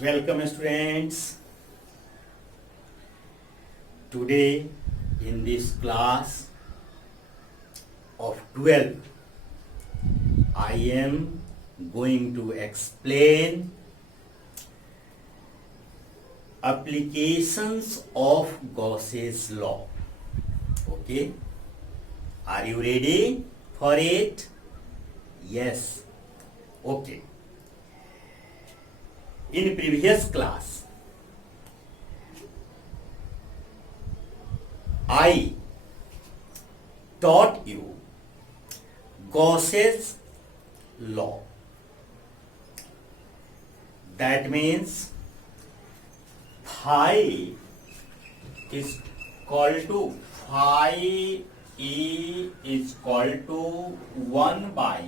Welcome students. Today in this class of 12 I am going to explain applications of Gauss's law. Okay, are you ready for it? Yes. Okay. In previous class, I taught you Gauss's law. That means phi is equal to phi E is equal to 1 by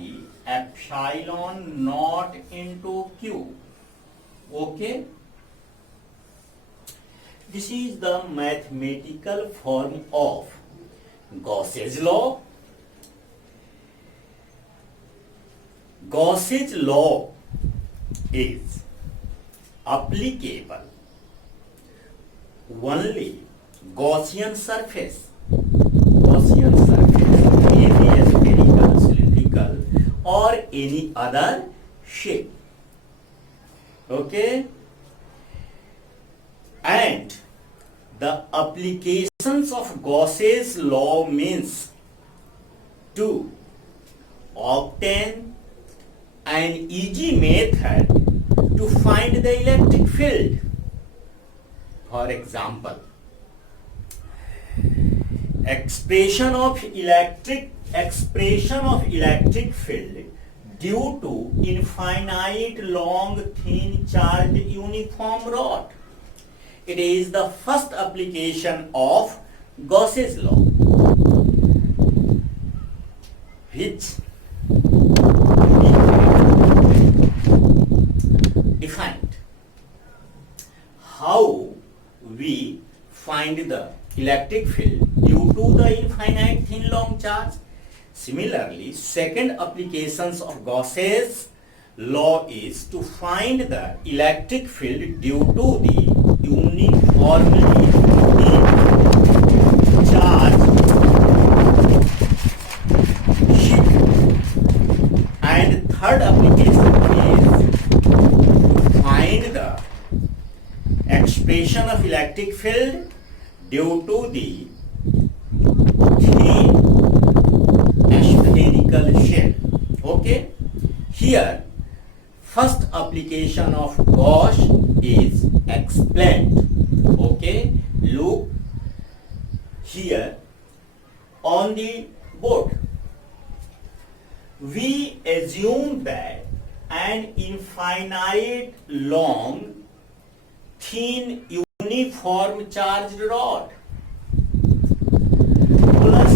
epsilon naught into Q. Okay, this is the mathematical form of Gauss's law. Gauss's law is applicable only Gaussian surface, may be spherical, cylindrical, or any other shape. Okay, and the applications of Gauss's law means to obtain an easy method to find the electric field. For example, expression of electric field due to infinite long thin charged uniform rod. It is the first application of Gauss's law, which we defined. How we find the electric field due to the infinite thin long charge? Similarly, second applications of Gauss's law is to find the electric field due to the uniformly thin charge sheet. And third application is to find the expression of electric field due to the thin spherical shell. Okay, here first application of Gauss is explained. Okay, look here on the board. We assume that an infinite long thin uniform charged rod plus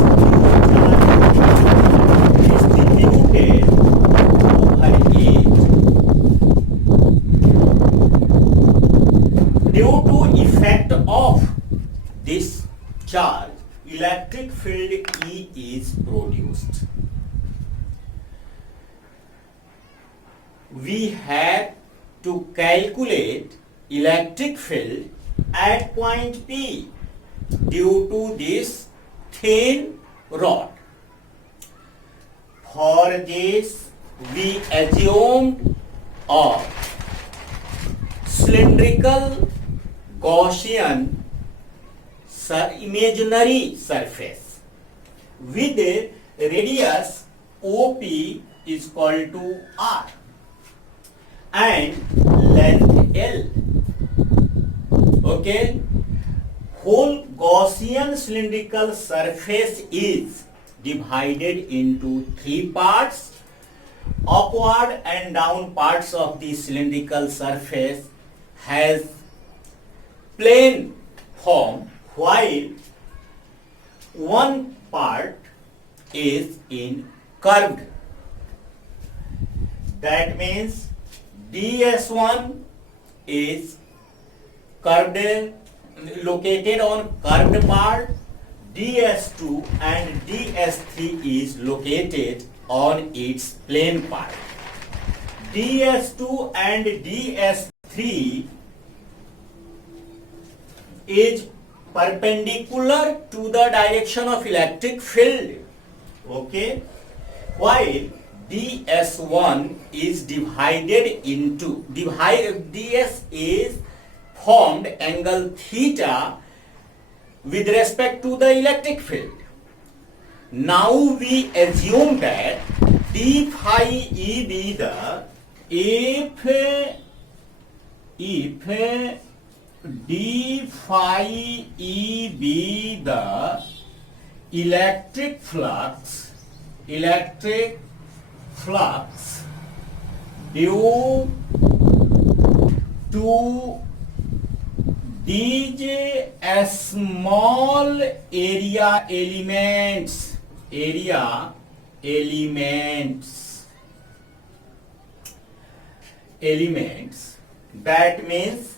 distributed over it due to effect of this charge, electric field E is produced. We have to calculate electric field at point P due to this thin rod. For this, we assumed a cylindrical Gaussian imaginary surface with a radius OP is equal to R and length L. Okay, whole Gaussian cylindrical surface is divided into three parts. Upward and down parts of the cylindrical surface has plane form, while one part is in curved. That means DS1 is curved, located on curved part. DS2 and DS3 is located on its plane part. DS2 and DS3 DS3 is perpendicular to the direction of electric field. Okay, while DS1 is DS is formed angle theta with respect to the electric field. Now we assume that d phi e be the if d phi e be the electric flux due to these small area elements. That means,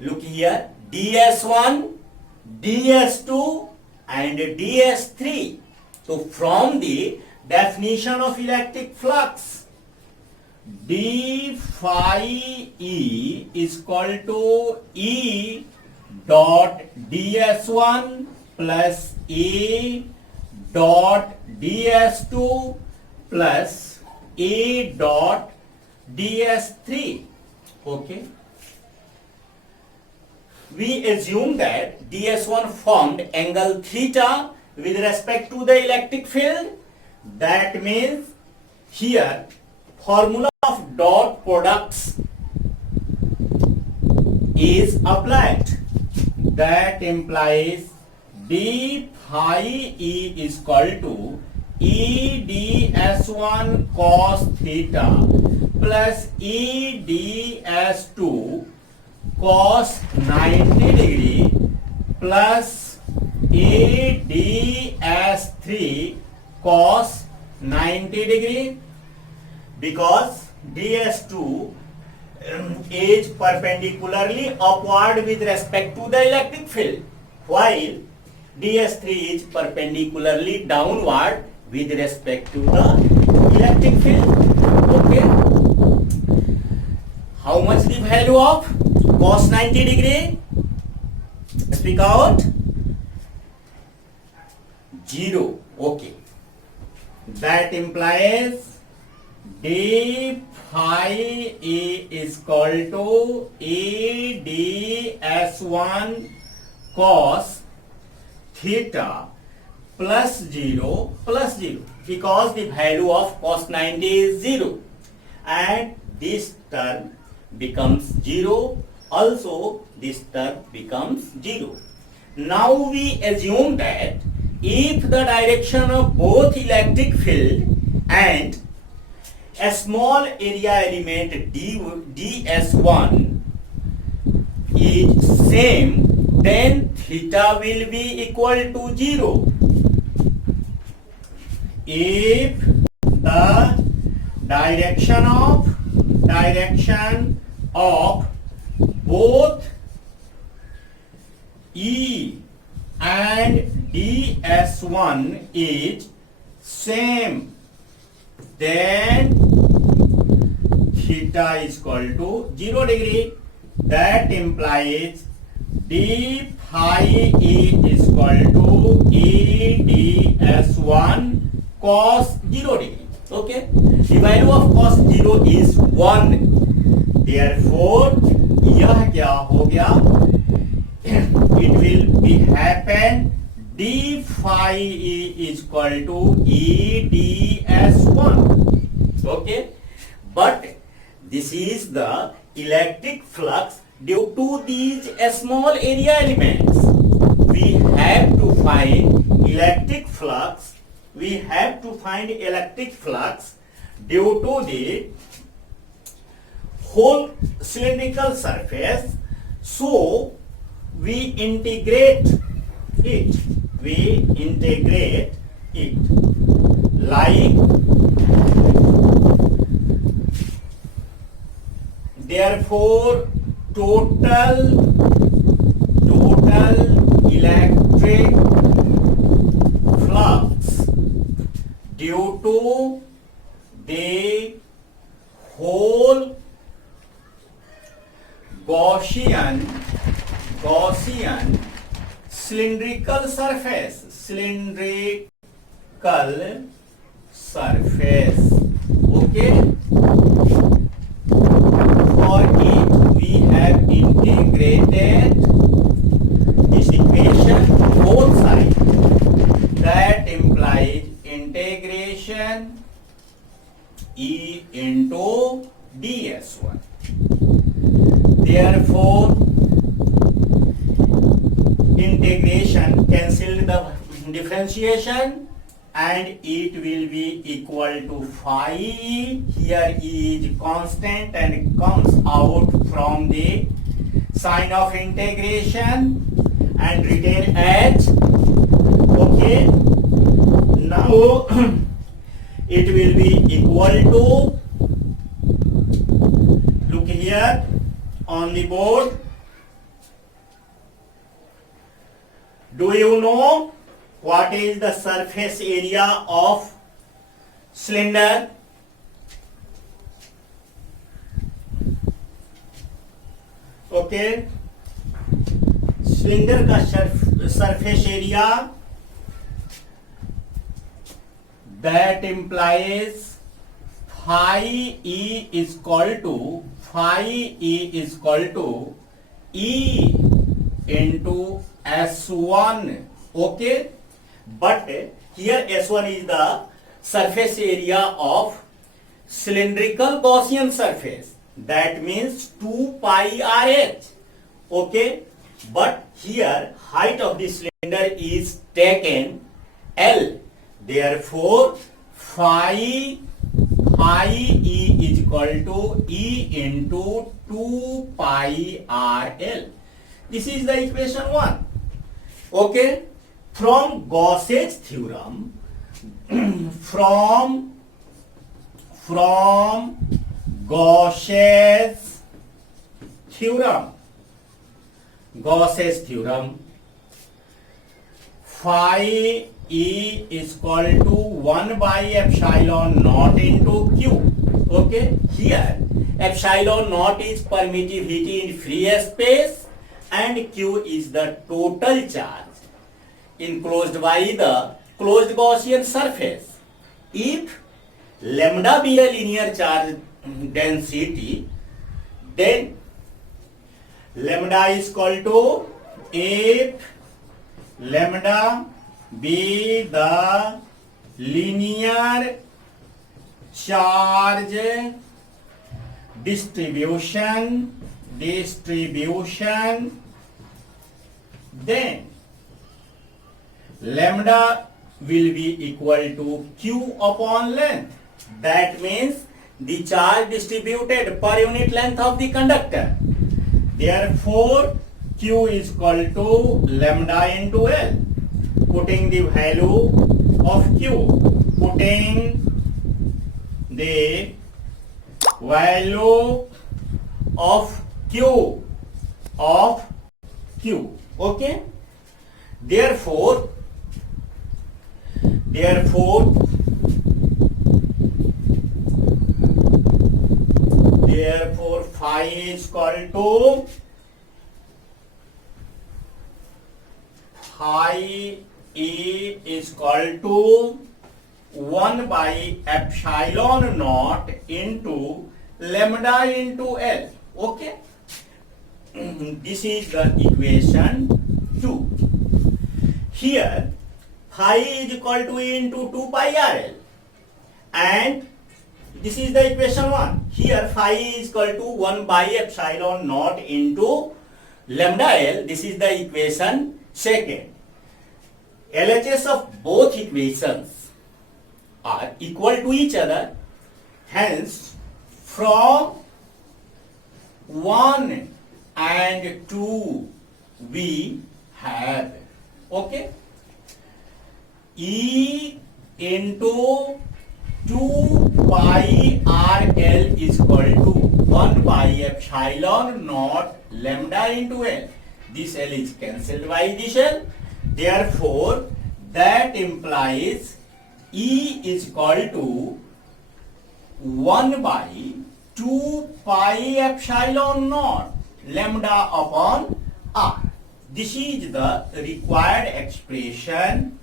look here, DS1, DS2 and DS3. So from the definition of electric flux, d phi e is equal to E dot DS1 plus A dot DS2 plus A dot DS3. Okay. We assume that DS1 formed angle theta with respect to the electric field. That means here formula of dot products is applied. That implies d phi e is equal to E ds1 cos theta plus E ds2 cos 90 degree plus A ds3 cos 90 degree, because ds2 is perpendicularly upward with respect to the electric field, while ds3 is perpendicularly downward with respect to the electric field. Okay. How much the value of cos 90 degree? Speak out. 0. Okay. That implies d phi e is equal to A ds1 cos theta plus 0 because the value of cos 90 is 0 and this term becomes 0, also this term becomes 0. Now we assume that if the direction of both electric field and a small area element ds1 is same, then theta will be equal to 0. If the direction of both E and ds1 is same, then theta is equal to 0 degree. That implies d phi e is equal to E ds1 cos 0 degree. Okay, the value of cos 0 is 1. Therefore यह क्या हो गया, it will be happen d phi e is equal to E ds1. Okay, but this is the electric flux due to these small area elements. We have to find electric flux. We have to find electric flux due to the whole cylindrical surface. So we integrate it. Like, therefore total electric flux due to the whole Gaussian cylindrical surface. Okay. For it we have integrated this equation both sides. That implies integration E into ds1. Therefore, integration cancelled the differentiation and it will be equal to phi E. Here E is constant and it comes out from the sign of integration and written as, okay, now it will be equal to, look here on the board. Do you know what is the surface area of cylinder? Okay, cylinder का surface area, that implies phi E is equal to E into S1. Okay, but here S1 is the surface area of cylindrical Gaussian surface. That means 2 pi RH. Okay, but here height of the cylinder is taken L. Therefore, phi E is equal to E into 2 pi RL. This is the equation 1. Okay, from Gauss's theorem, from Gauss's theorem, phi E is equal to 1 by epsilon naught into Q. Okay, here epsilon naught is permittivity in free space and Q is the total charge enclosed by the closed Gaussian surface. If lambda be a linear charge density, then lambda is equal to, if lambda be the linear charge distribution, then lambda will be equal to Q upon length. That means the charge distributed per unit length of the conductor. Therefore, Q is equal to lambda into L. Putting the value of Q, putting the value of Q, okay. Therefore phi is equal to phi E is equal to 1 by epsilon naught into lambda into L. Okay, this is the equation 2. Here phi is equal to E into 2 pi RL, and this is the equation 1. Here phi is equal to 1 by epsilon naught into lambda L. This is the equation 2. LHS of both equations are equal to each other. Hence, from 1 and 2 we have, okay, E into 2 pi RL is equal to 1 by epsilon naught lambda into L. This L is cancelled by this L. Therefore, that implies E is equal to 1 by 2 pi epsilon naught lambda upon r. This is the required expression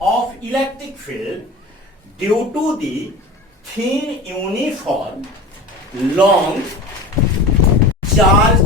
of electric field due to the thin uniform long charge